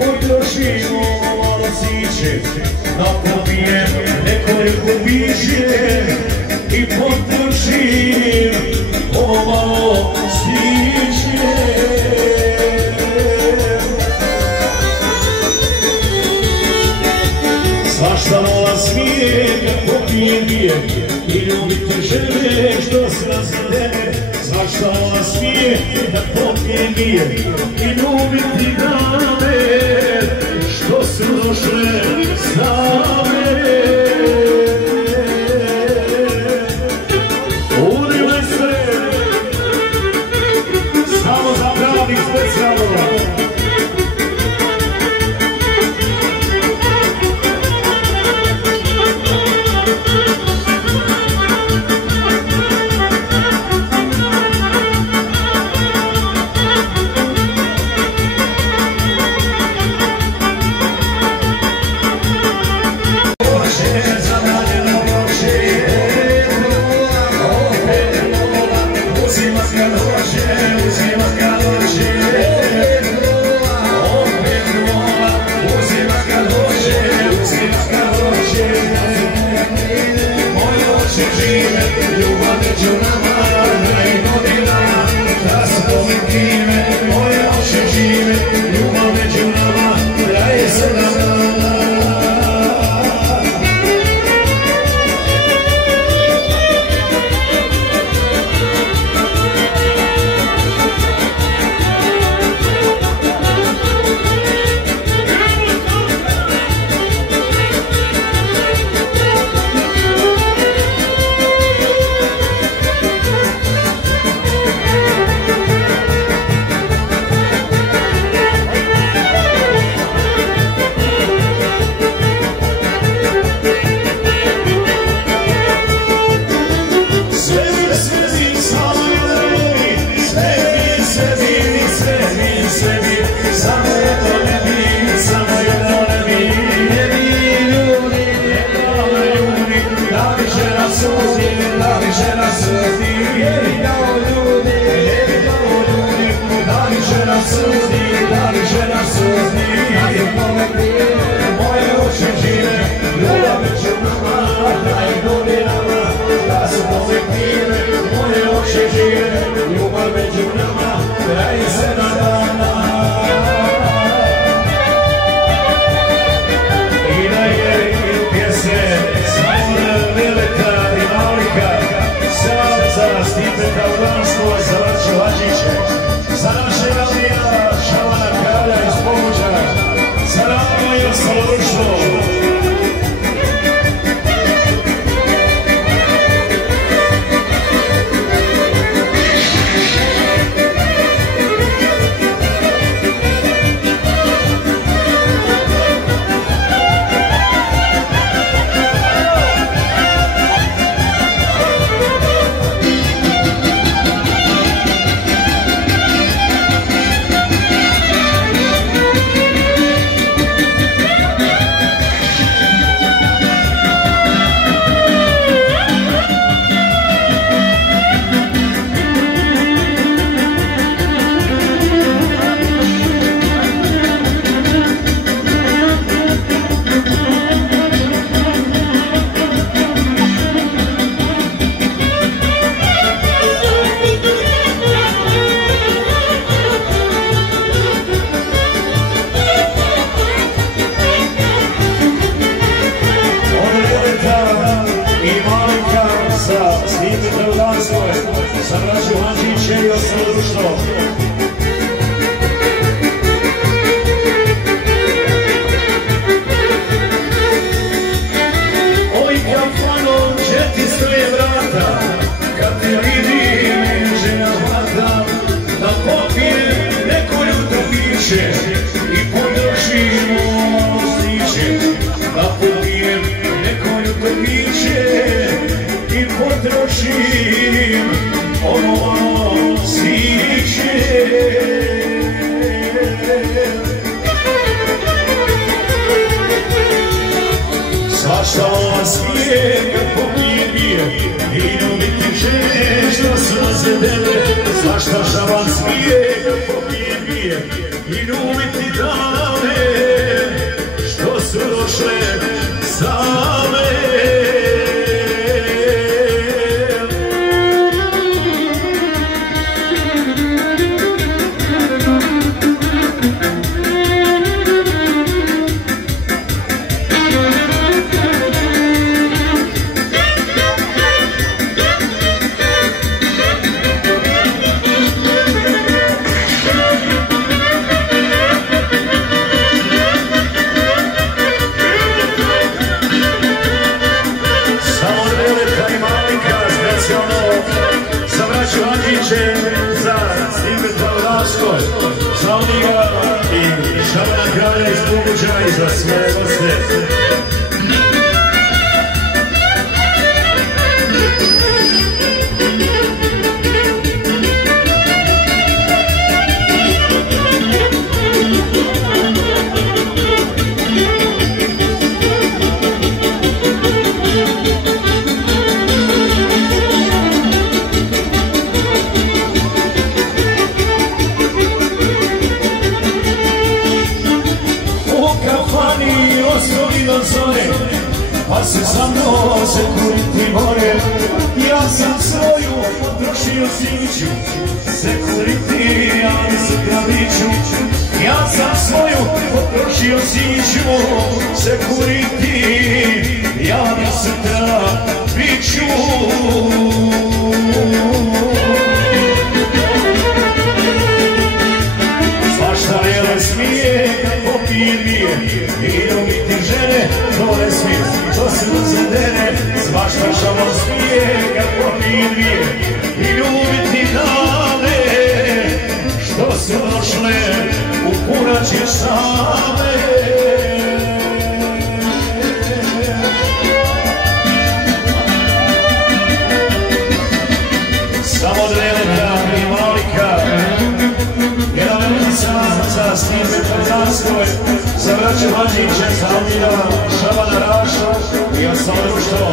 potrošimo malo siće, da popijem nekoliko piće i potrošim malo siće. Svašta vola smije kad popijem bije i ljubite žene što se razvedene. Svašta vola smije kad popijem bije i ljubiti dame što su došle same. Udrile se samo za pravih specijalova. I potrošimo stiće, da popijem nekoliko piće i potrošim ono siće. Svašta ova smije kad popijem bije i ljubiti žene što su razvedene. Svašta šaban smije kad popijem bije i ljubiti dame za Stipe Tavranskoj, za Oniga i Šabana Kralja iz Bubuđa i za sve goste. Pa se sa mnom se kuriti more, ja sam svoju potrošio siniću, se kuriti, ali se kraviću. Ja sam svoju potrošio siniću, se kuriti, ja se kraviću. Svašta vele smije, kad popije mije, i umiti žene, to ne smije, to se razvedene. Svašta šalom smije, kad popije mije, i ljubiti dame, što su došle u punaće same. Samo Dreleta i Malika, jedna velica za Stipe Tavranskoj, za braće Hadžiće, za Almira, Šabana Raša i ostalo društvo.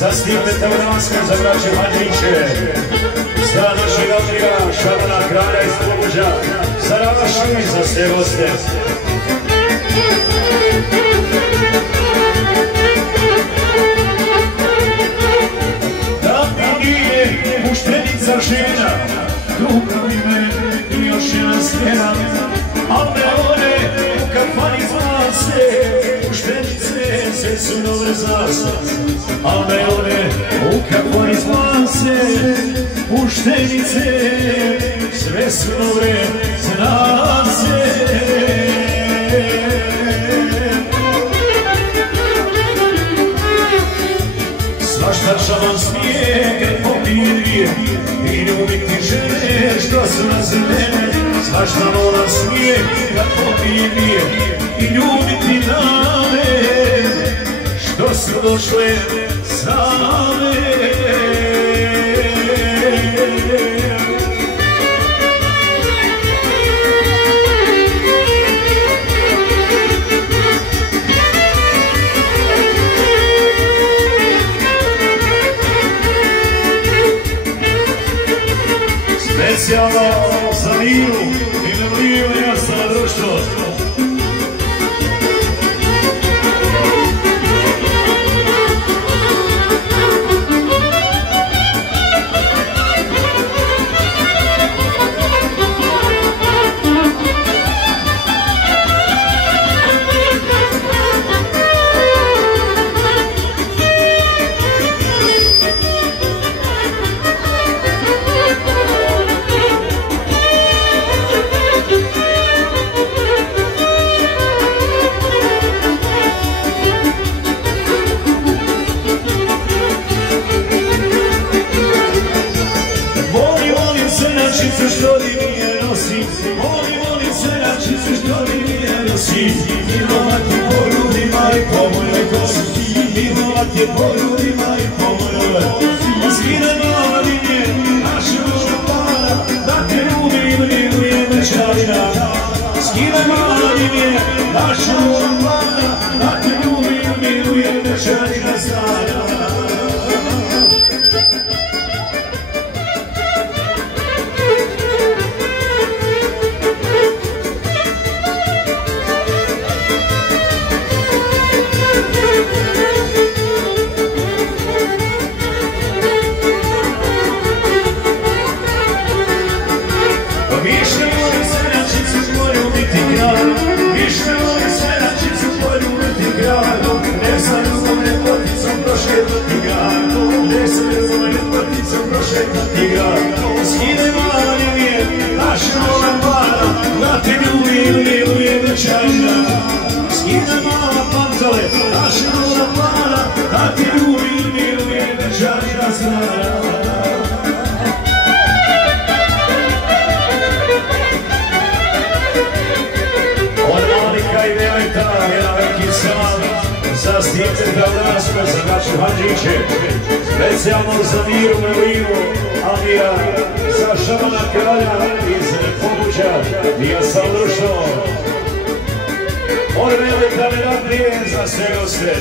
Za Stipe Tavranskoj, za braće Hadžiće, za našeg Almira, Šabana Kralja iz Bubuđa, za Rašu i za sve goste. Da mi nije muštenica žena, druga ime i još jedna stena, al me one u kafani zvase, muštenice sve su dobre zna se. A me one u kafani zvase, muštenice sve su dobre zna se. Svašta šalom smije, kad popije dvije, i ljubiti žene što su razvedene. Svašta vola smije, kad popije dvije, i ljubiti dame što su došle same. Specijalno za Miru i Meliju i ostalo društvo. je po ljudima i po mrve. Skine mladine, naše voda para, da te ljubim, ljubijem večarina. Skine mladine, naše voda para, da te ljubim, ljubijem večarina stara. Skine mladine, naše voda para, da te ljubim, ljubijem večarina. Skine mala pantale, naše voda para, da te ljubim, ljubijem večarina stara. Od Malika i Deveta, jedan veliki salam za Stice Davrasko, za naše Hadžiće, specijalno za Miru Melinu, Alija, za Šabana Kralja iz Pobuća, Dija Savršno. Od Velika Medatrije za sve goste.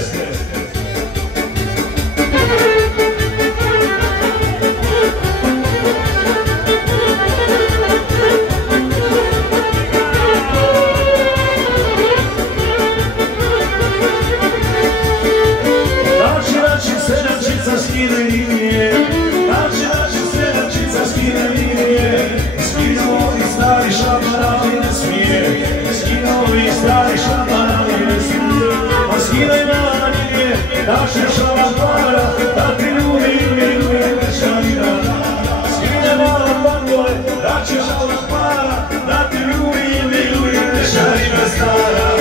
Sedamčica skine linije, naši sedamčica skine linije. Skine ovi stari šamaravi ne smije, skine ovi stari šamaravi ne smije. A skine mladine, naše šamara, da ti ljubim, ljubijem večarina. Skine mala pandole, da će šamara, da ti ljubim, ljubijem večarina stara.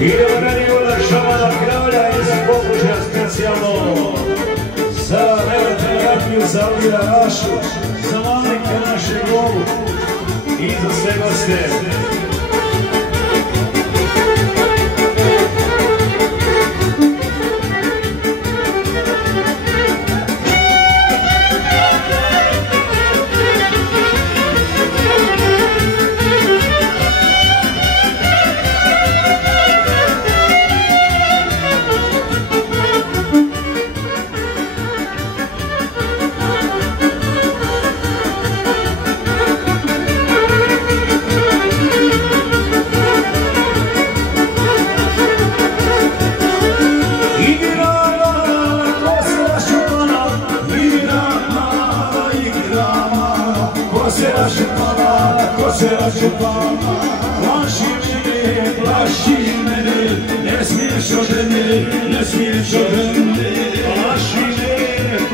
Idemo na Nivola Šabana Kralja iz Pokuća specijalno za Nevatrijatiju, za Alija Rašu, za Malika naše Bogu i za sve goste. Plaši mene, ne smiješ od mene, ne smiješ od mene.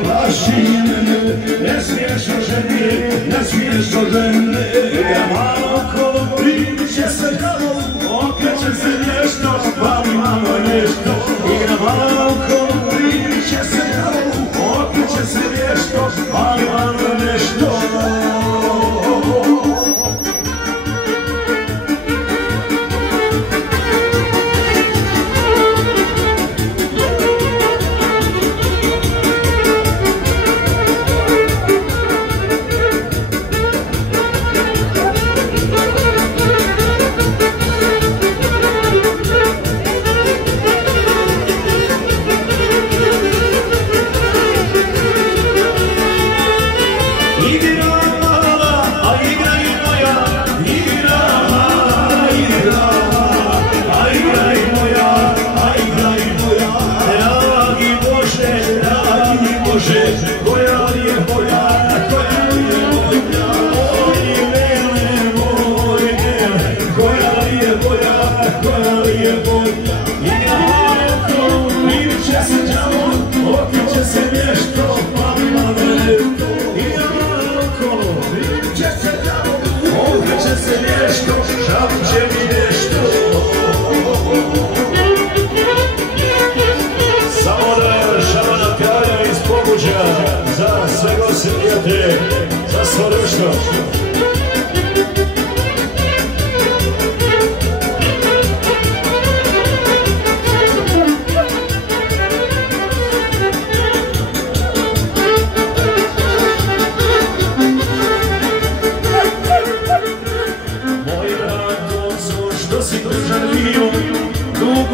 Plaši mene, ne smiješ od mene, ne smiješ od mene. Ja malo kolo priče se kao, okreće se nešto, pa mi malo nešto. Ja malo kolo priče se kao, okreće se nešto, pa mi malo nešto.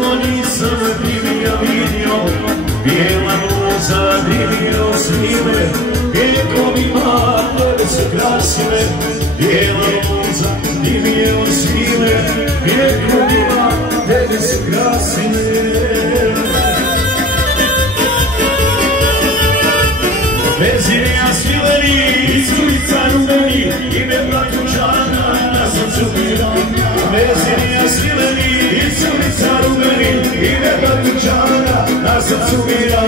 muzo nisam divija vidio, bijela muza divio svile, vjekovima tebe su krasile, bijela muza divio svile, vjekovima tebe su krasile. Vezirija svileni, curica rumeni, ime Bratučana na srcu mira. Vezirija svileni, curica rumeni, ime Bratučana na srcu mira.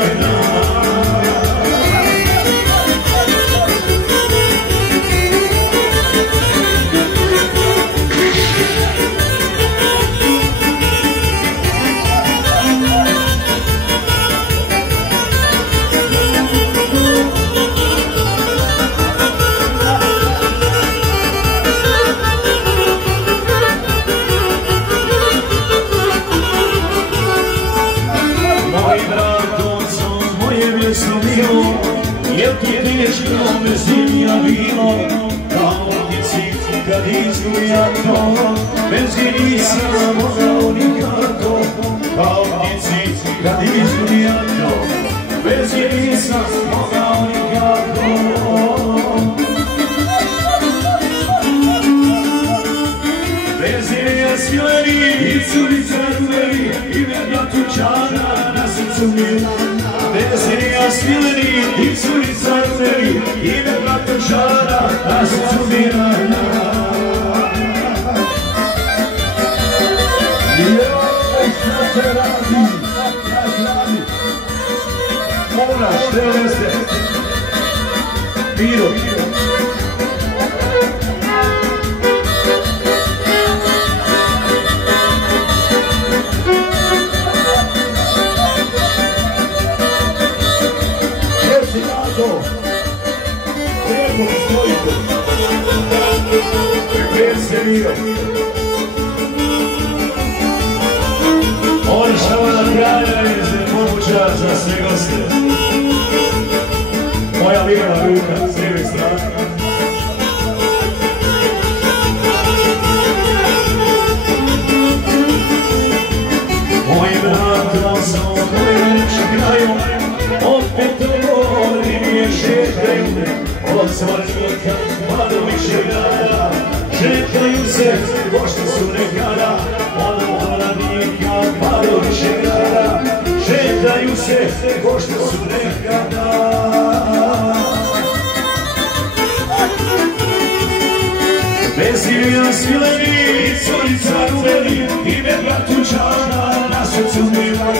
Jer ti teško me zimja bilo, kao ovdjeci kad izguja to, bez nje nisam mogao nikako, kao ovdjeci kad izguja to, bez nje nisam mogao nikako. Vezirija svileni, curica rumeni, ime Bratučana na srcu mira. Vezirija svileni, curica rumeni, ime Bratučana na srcu mira. Joj, šta se radi? Moraš, treba ste. Miro. Preko stojite. Pripremi se Miro. Ovo je šava na kralja i se moguća za sve goste. Moja lijeva ruka s lijeve strane. Mojim vratom sam mojim kraju, opet volim je šetaju, od Svarnika pa do Višegrada. Šetaju se, ko što su nekada, od Moravnika pa do Višegrada. Šetaju se, ko što su nekada. Vezirija svileni, curica rumeni, ime Bratučana na srcu mira.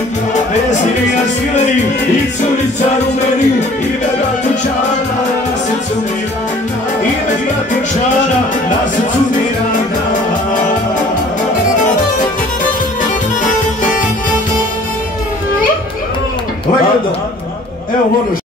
Vezirija svileni, curica rumeni, ime Bratučana na srcu mira. Ime Bratučana na srcu mira. Legenda, evo možeš.